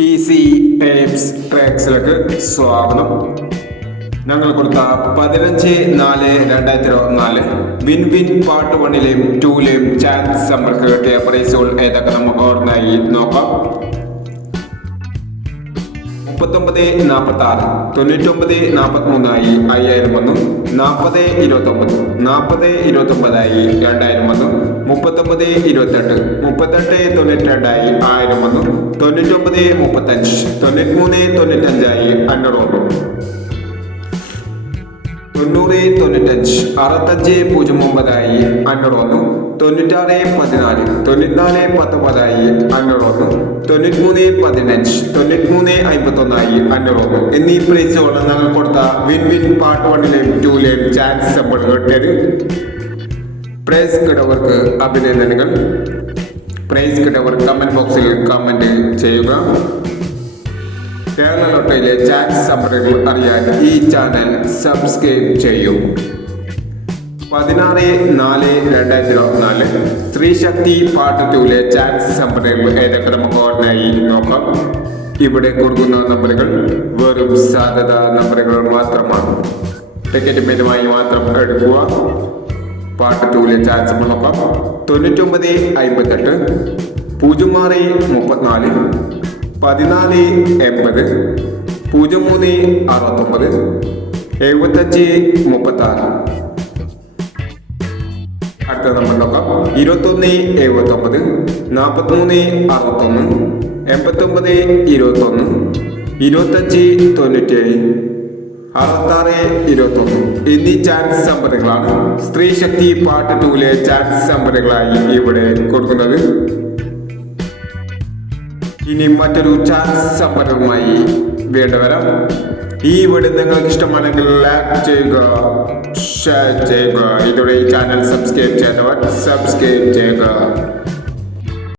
Easy types ട്രാക്സിലേക്ക് സ്വാഗതം. ഞങ്ങൾ കൊടുത്ത 15/4/2024 വിൻ വിൻ പാർട്ട് 1ലെയും 2ലെയും ചാൻസ് നമ്മൾക്ക് കിട്ടിയ പ്രൈസുകൾ ഏതൊക്കെ നമുക്ക് ഓർമ്മയായി നോക്കാം. 39-46, 99-43 5000 വന്നു. 40-29, 40-29 2000 വന്നു. 39-28, 38-92 1000 വന്നു. 99-35, 93-95 500 വന്നു. 90-95, 65-09 500 വന്നു. 96-14, 94-19 500 വന്നു. 93-15, 93-51 500 വന്നു എന്നീ പ്രൈസുകൾ ഞങ്ങൾ കൊടുത്ത വിൻ വിൻ പാർട്ട് 1ലെയും 2ലെയും ചാൻസ് നമ്മൾ കിട്ടിയത്. പ്രൈസ് കിട്ടവർക്ക് അഭിനന്ദനങ്ങൾ. പ്രൈസ് കിട്ടവർ കമന്റ് ബോക്സിൽ കമന്റ് ചെയ്യുക. കേരള ലോട്ടറിയിലെ ചാൻസ് നമ്പറുകൾ അറിയാൻ ഈ ചാനൽ സബ്സ്ക്രൈബ് ചെയ്യൂ. 16/4/2024 സ്ത്രീ ശക്തി പാർട്ട് 2ലെ ചാൻസ് നമ്പറുകൾ ഏതൊക്കെ നമുക്ക് ഓർമ്മയായി നോക്കാം. ഇവിടെ കൊടുക്കുന്ന നമ്പറുകൾ വെറും സാധ്യത നമ്പറുകൾ മാത്രമാണ്. ടിക്കറ്റ് മിതമായി മാത്രം എടുക്കുക. പാർട്ട് 2ലെ ചാൻസ് നമ്മൾ നോക്കാം. 99-58, 06-34, 14-80, 03-69, 75-36. അടുത്ത നമ്പർ നോക്കാം. 21-79, 43-61, 89-21, 25-97, 66-21 എന്നീ ചാൻസ് നമ്പറുകളാണ് സ്ത്രീ ശക്തി പാർട്ട് 2ലെ ചാൻസ് നമ്പറുകളായി ഇവിടെ കൊടുക്കുന്നത്. ഇനി മറ്റൊരു ചാൻസ് നമ്പറുമായി വേണ്ടവരാം. ഈ വീഡിയോ നിങ്ങൾക്ക് ഇഷ്ടമാണെങ്കിൽ ലൈക്ക് ചെയ്യുക, ഷെയർ ചെയ്യുക. ഇതോടെ ഈ ചാനൽ സബ്സ്ക്രൈബ് ചെയ്യാത്തവർ സബ്സ്ക്രൈബ് ചെയ്യുക.